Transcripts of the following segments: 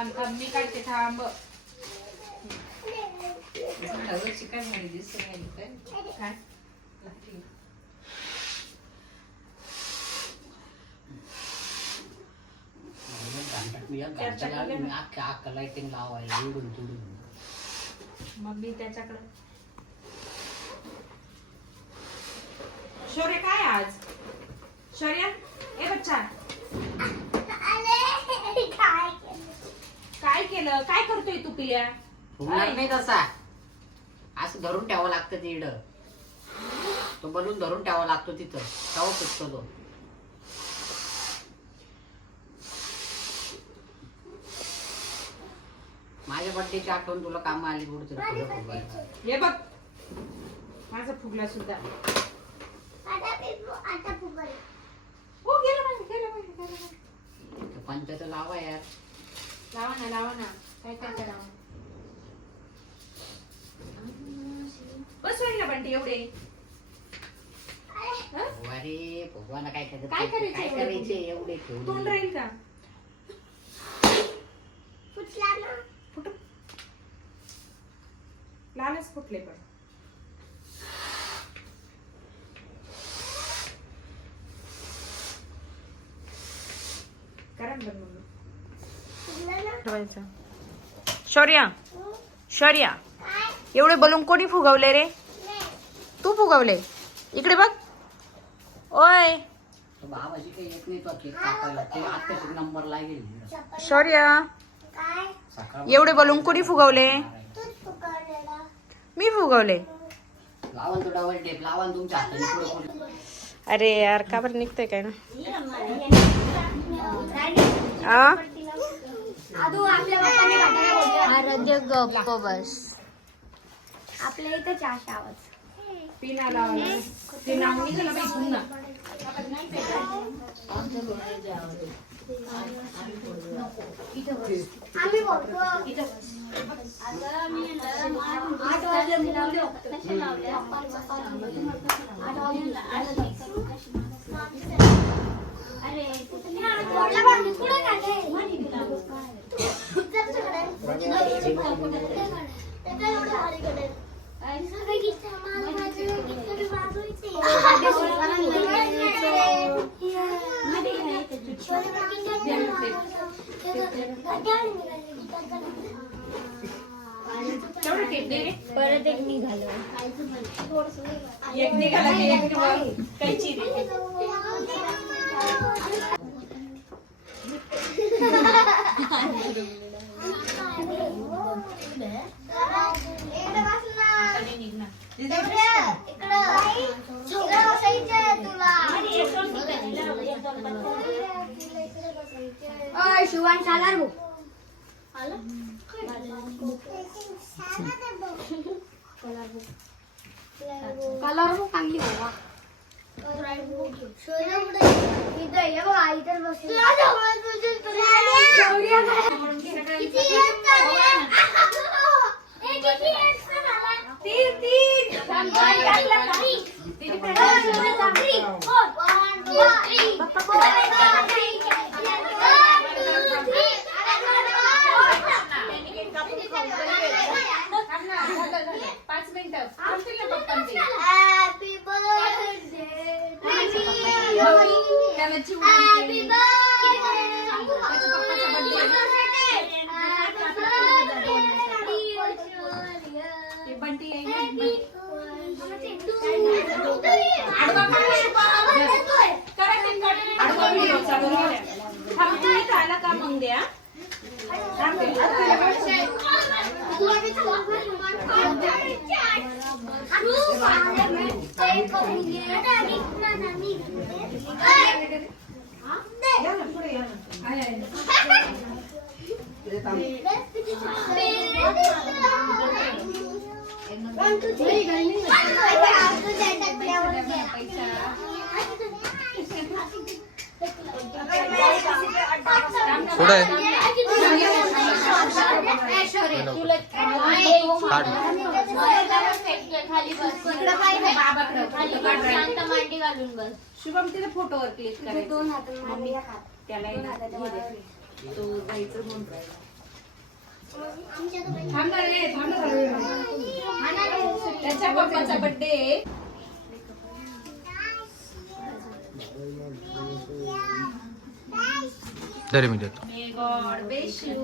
थांब मी काढते थांब. चिकन मध्ये दिसत नाही काय मग मी त्याच्याकडे शौर्य काय आज शौर्य ए बच्चा काय केलं काय करतोय तू पिल्या नाही तसा असं धरून ठेवावं लागतं तिड तो बनवून धरून ठेवावा लागतो तिथं तेव्हा फुटतो तो माझ्या बड्डेची आठवण तुला काम आली कुठे हे बघ माझा फुगला सुद्धा हो गेलं पंचायत लावा यार लावा ना काय करावं बस होईल ना बंटी एवढे अरे भगवान काय करायचे एवढे तोंड राहील का लालच फुटले पण शौर्या शौर्या एवढे बलून कोणी फुगवले रे तू फुगवले इकडे बघ ओय नंबर लागेल शौर्या एवढे बलून कोणी फुगवले मी फुगवले लावून तो डबल टेप लावून तुमच्या हाताने अरे यार का बरं निघतंय काय ना गप्प बस आपल्या इथं चाश आवाज पिना लावला ते नाव निघालं बाई पुन्हा आम्ही बोलतो आता मी 8 वाजले बोललो कशा लावल्या 8 वाजले अरे तुम्ही बोलला पण पुढे काय माहिती दिला परत एक निघालं एक निघाला की एक कैची शिवान चालणार भाऊ कलर बुक चांगली बाबा का मग द्या शुभम तिथे फोटोवर क्लिक करायचं त्याला तो जायचं दोन त्याच्या पप्पाचा बर्थडे. तरी मी देतो मे गॉड ब्लेस यू.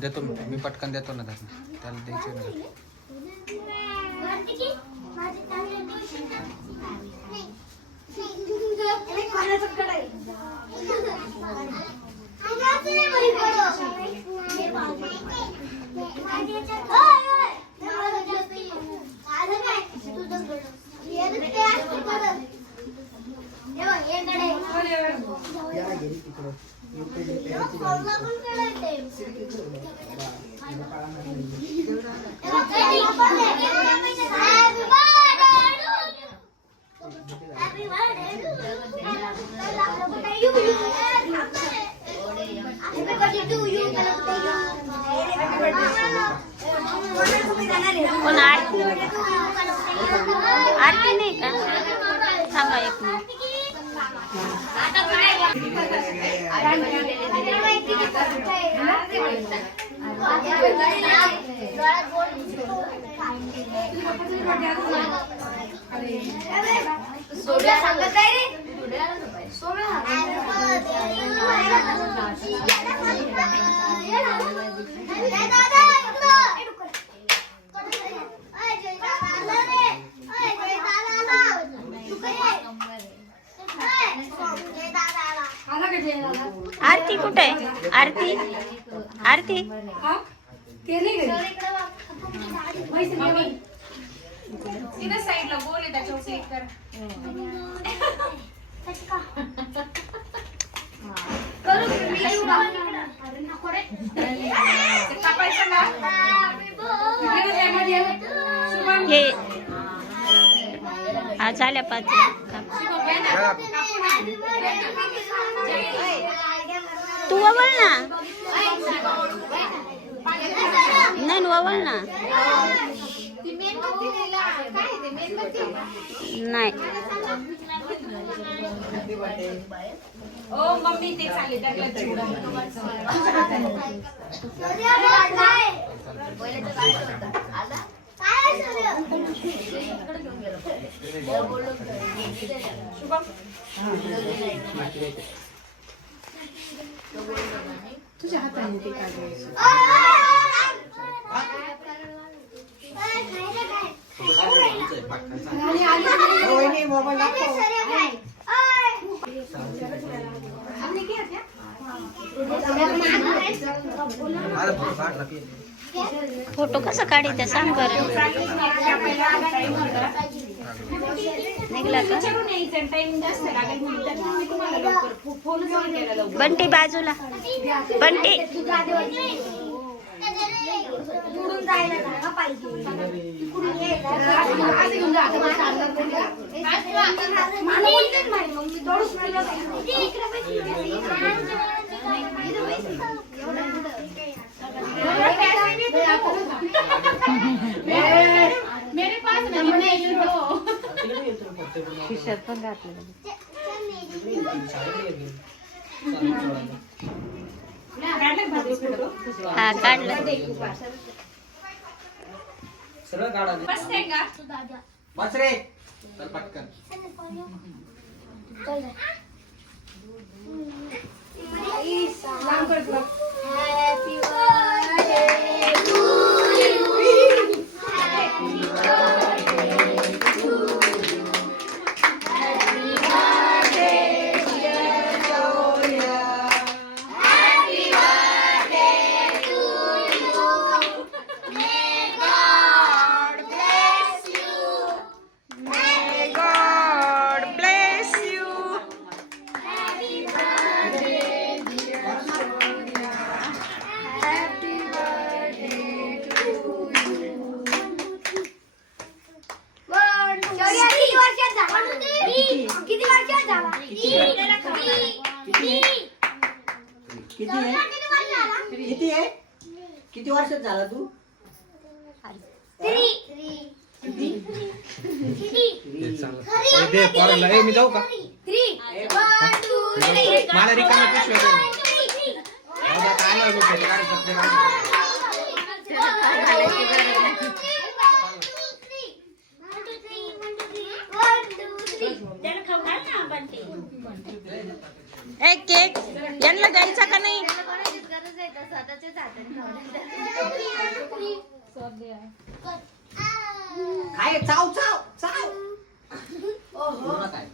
देतो मी पटकन देतो ना त्याला द्यायचे ना. कोण आरती आरती नाही का? थांबा एक मिनिट. आरती कुठे आहे? आरती आरती तिने साईडला बोल त्याच्यावर क्लिक कर. हे हा झाल्या 5. तू ववल ना. नाही ववल ना. नाही ओ मम्मी ते चालले त्याला तुझ्या हाताने ते काढायचं. फोटो कसा काढायचा सांग बरं. निघला का? बंटी बाजूला. बंटी मेरे पास नहीं है. खिशात पण घातलं. हा काढलं. सरळ काढा. बसते का? बस रे. चल पटकन. Happy birthday to you. Happy birthday to you. Happy birthday dear Joya. Happy birthday to you. May God bless you. May God bless you. Happy birthday dear Joya. Happy birthday to you. शौर्य किती वर्षात झाला? किती वर्षात झाला? किती आहे? किती वर्षात झाला तू? दे पोरांना. मी जाऊ का? मला रिकामा पिशव्या दे. काय नाही त्याला खाऊ घाल ना आपण ते. ए केक यांना द्यायचा का नाही? काय चाव चाव चाव पूर्ण काय